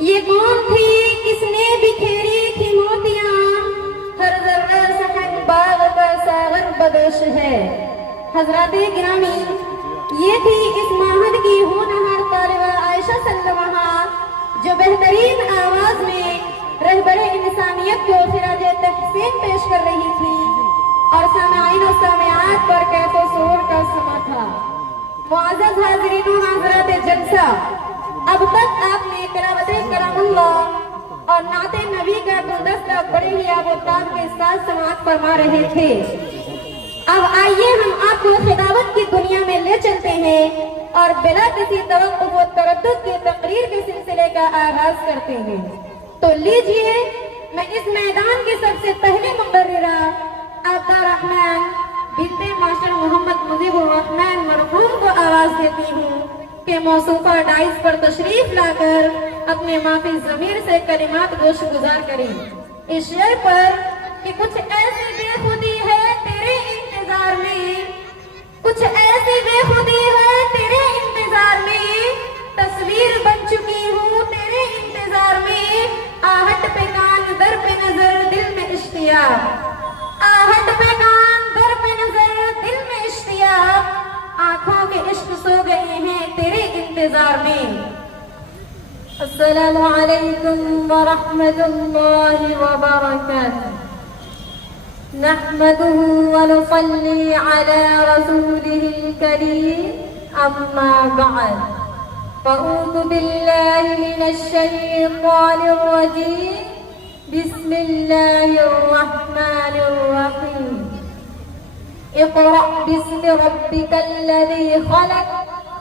یہ کون تھی کس نے بکھیری تھی موتیاں، ہر ذرہ سحق باغ کا ساغر بدوش ہے۔ حضرات گرامی، یہ تھی اس معہد کی ہونہار طالبہ عائشہ سلمہ، جو بہترین آواز میں رہبر انسانیت کو خراج تحسین پیش کر رہی تھی، اور سامعین و سامعات پر کیف و سرور کا سما تھا۔ معزز حاضرین و حاضرات جلسہ، اب تک آپ نے تلاوت کلام اللہ اور نعت نبی کا گلدستہ بڑے ہی آب و تاب کے ساتھ سماعت فرما رہے تھے۔ اب آئیے ہم آپ کو خطابت کی دنیا میں لے چلتے ہیں اور بلا کسی توقف و تردد کی تقریر کے سلسلے کا آغاز کرتے ہیں۔ تو لیجئے، میں اس میدان کی سب سے پہلے مقررہ عبدہ رحمان بنت ماشر محمد مجیب الرحمن مرحوم کو آواز دیتی ہوں کہ موصوفہ ڈائز پر تشریف لا کر اپنے معافی ضمیر سے کلمات گوش گزار کریں اس شعر پر کہ کچھ ایسی بے خودی ہے تیرے انتظار میں، کچھ ایسی بے خودی ہے تیرے انتظار میں، تصویر بن چکی ہوں تیرے انتظار میں، آہٹ پہ کان در پہ نظر دل میں اشتیاق، آہٹ پہ کان در پہ نظر دل میں اشتیاق، آنکھوں کے عشق سو گئے ہیں تیرے انتظار میں۔ السلام علیکم ورحمۃ اللہ وبرکاتہ۔ نحمده ونصلي على رسوله الكريم، أما بعد، فأعوذ بالله من الشيطان الرجيم، بسم الله الرحمن الرحيم۔ اقرأ باسم ربك الذي خلق،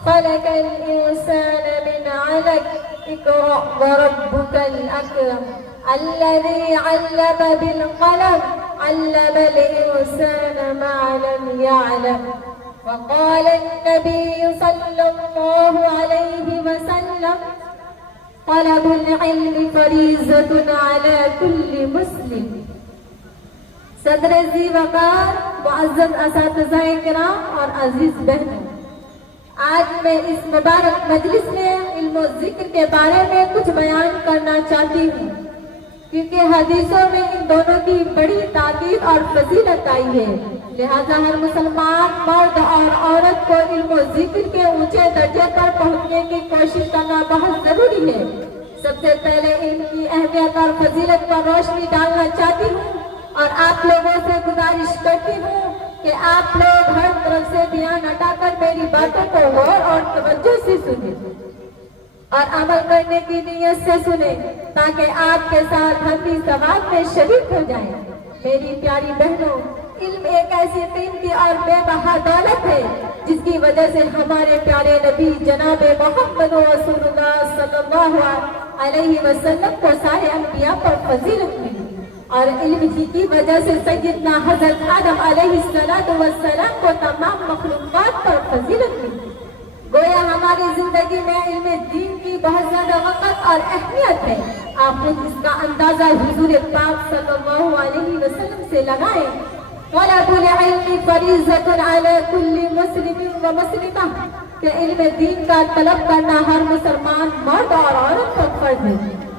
خلق الإنسان من علق، اقرأ وربك الأكرم، الذي علم بالقلم، علم الإنسان ما لم يعلم۔ وقال النبي صلى الله عليه وسلم، طلب العلم فریضة على كل مسلم۔ صدر ذی وقار، معزز اساتذہ کرام اور عزیز بہنوں، آج میں اس مبارک مجلس میں علم و ذکر کے بارے میں کچھ بیان کرنا چاہتی ہوں، کیونکہ حدیثوں میں ان دونوں کی بڑی تاکید اور فضیلت آئی ہے، لہذا ہر مسلمان مرد اور عورت کو علم و ذکر کے اونچے درجے پر پہنچنے کی کوشش کرنا بہت ضروری ہے۔ سب سے پہلے علم کی اہمیت اور فضیلت پر روشنی ڈالنا چاہتی ہوں اور آپ لوگوں سے گزارش کرتی ہوں کہ آپ لوگ ہر طرف سے دھیان ہٹا کر میری باتوں کو غور اور توجہ سے سنیں اور عمل کرنے کی نیت سے سنیں، تاکہ آپ کے ساتھ ہم بھی ثواب میں شریک ہو جائیں۔ میری پیاری بہنوں، علم ایک ایسی قیمتی اور بے بہا دولت ہے جس کی وجہ سے ہمارے پیارے نبی جناب محمد رسول اللہ صلی اللہ علیہ وسلم کو سارے انبیاء پر فضیلت ملی، اور علم ہی کی وجہ سے سیدنا حضرت آدم علیہ السلام کو تمام مخلوقات پر فضیلت ملی۔ گویا ہماری زندگی میں علم دین کی بہت زیادہ وقت اور اہمیت ہے۔ آپ خود اس کا اندازہ حضور پاک صلی اللہ علیہ وسلم سے لگائیں۔ طلب العلم فریضۃ علی کل مسلم و مسلمہ، کہ علم دین کا طلب کرنا ہر مسلمان مرد اور عورت پر فرض ہے،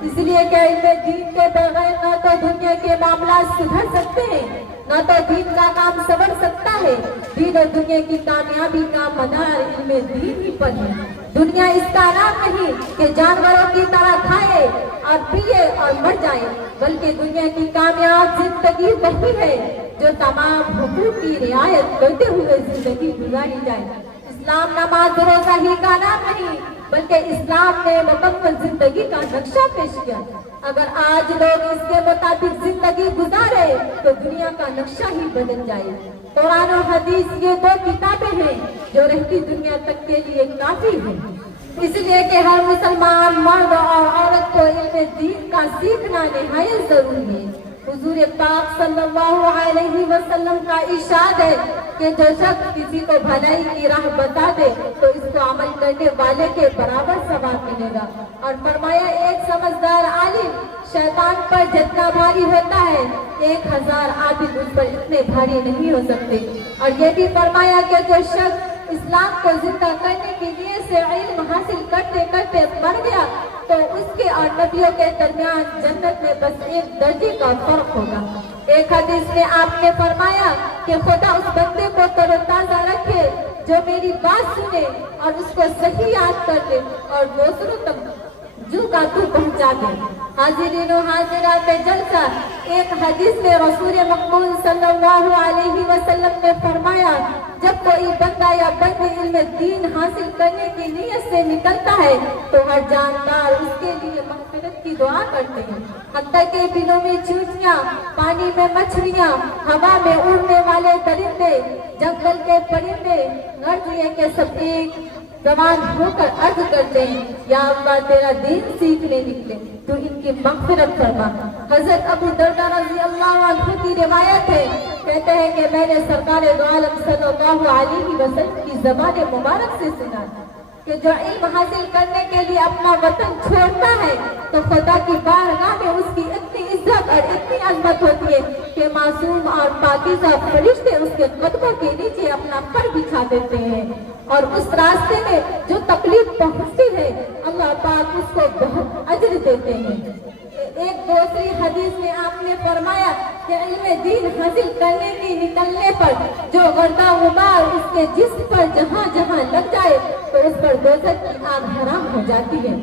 اس لیے کہ علم دین کے بغیر نہ تو دنیا کے معاملات سدھر سکتے ہیں، نہ تو دین کا کام سنور سکتا ہے۔ دین اور دنیا کی کامیابی کا مدار علم دین ہی پر ہے۔ دنیا اس کا نام نہیں کہ جانوروں کی طرح کھائے اور پیے اور مر جائے، بلکہ دنیا کی کامیاب زندگی وہی ہے جو تمام حقوق کی رعایت کرتے ہوئے زندگی گزاری جائے۔ اسلام نماز روزہ ہی کا نام نہیں، بلکہ اسلام نے مکمل زندگی کا نقشہ پیش کیا۔ اگر آج لوگ اس کے مطابق زندگی گزارے تو دنیا کا نقشہ ہی بدل جائے۔ قرآن و حدیث یہ دو کتابیں ہیں جو رہتی دنیا تک کے لیے کافی ہیں، اس لیے کہ ہر مسلمان مرد اور عورت کو علم دین کا سیکھنا نہایت ضروری ہے۔ حضور پاک صلی اللہ علیہ وسلم کا ارشاد ہے کہ جو شخص کسی کو بھلائی کی راہ بتا دے تو اس کو عمل کرنے والے کے برابر ثواب ملے گا، اور فرمایا ایک سمجھدار عالم شیطان پر جتنا بھاری ہوتا ہے 1000 عابد اس پر اتنے بھاری نہیں ہو سکتے، اور یہ بھی فرمایا کہ جو شخص اسلام کو زندہ کرنے کی نیت سے علم حاصل کرتے کرتے مر گیا تو اس کے اور نبیوں کے درمیان جنت میں بس ایک درجے کا فرق ہوگا۔ ایک حدیث میں آپ نے فرمایا کہ خدا اس بندے کو تر و تازہ رکھے جو میری بات سنے اور اس کو صحیح یاد کر لے اور دوسروں تک جو کا تو پہنچا دے۔ حاضرین و حاضرات جلسہ، ایک حدیث میں رسول مقبول صلی اللہ علیہ وسلم نے فرمایا جب کوئی بندہ یا بندی علم دین حاصل کرنے کی نیت سے نکلتا ہے تو ہر جاندار اس کے لیے مغفرت کی دعا کرتے ہیں، حتیٰ کہ بلوں میں چونٹیاں، پانی میں مچھلیاں، ہوا میں اڑنے والے درندے، جنگل کے پرندے، غرض یہ کہ سب ایک زبان ہو کر عرض کرتے ہیں یا اللہ تیرا دین سیکھنے نکلے تو ان کی مغفرت فرما۔ حضرت ابو درداء رضی اللہ عنہ کی روایت ہے، کہتے ہیں کہ میں نے سرکار دو عالم صلی اللہ علیہ وسلم کی زبان مبارک سے سنا کہ جو علم حاصل کرنے کے لیے اپنا وطن چھوڑتا ہے تو خدا کی بارگاہ میں اس کی اتنی عزت اور اتنی عظمت ہوتی ہے کہ معصوم اور پاکیزہ فرشتے اس کے قدموں کے نیچے اپنا پر بچھا دیتے ہیں، اور اس راستے میں جو تکلیف پہنچتی ہے اللہ پاک اس کو بہت اجر دیتے ہیں۔ ایک دوسری حدیث میں آپ نے فرمایا کہ علم دین حاصل کرنے کی نکلنے پر جو گردہ غبار اس کے جسم پر جہاں جہاں لگ جائے تو اس پر دوزخ کی آگ حرام ہو جاتی ہے۔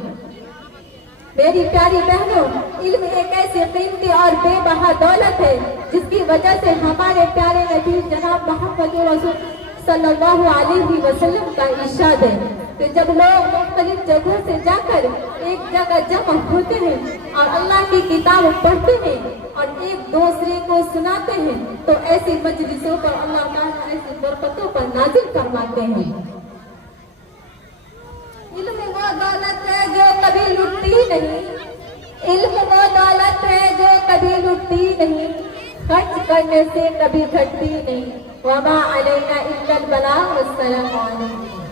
میری پیاری بہنوں، علم ایک ایسی قیمتی اور بے بہا دولت ہے جس کی وجہ سے ہمارے پیارے نبی جناب محمد رسول صلی اللہ علیہ وسلم کا ارشاد ہے کہ جب لوگ مختلف جگہوں سے جا کر ایک جگہ جمع ہوتے ہیں اور اللہ کی کتاب پڑھتے ہیں اور ایک دوسرے کو سناتے ہیں تو ایسی مجلسوں پر اللہ تعالیٰ ایسی برکتوں پر نازل فرماتے ہیں۔ علم وہ دولت ہے جو کبھی لٹتی نہیں، علم وہ دولت ہے جو کبھی لٹتی نہیں، خرچ کرنے سے کبھی گھٹتی نہیں۔ وما علینا الا البلاغ، والسلام علیکم۔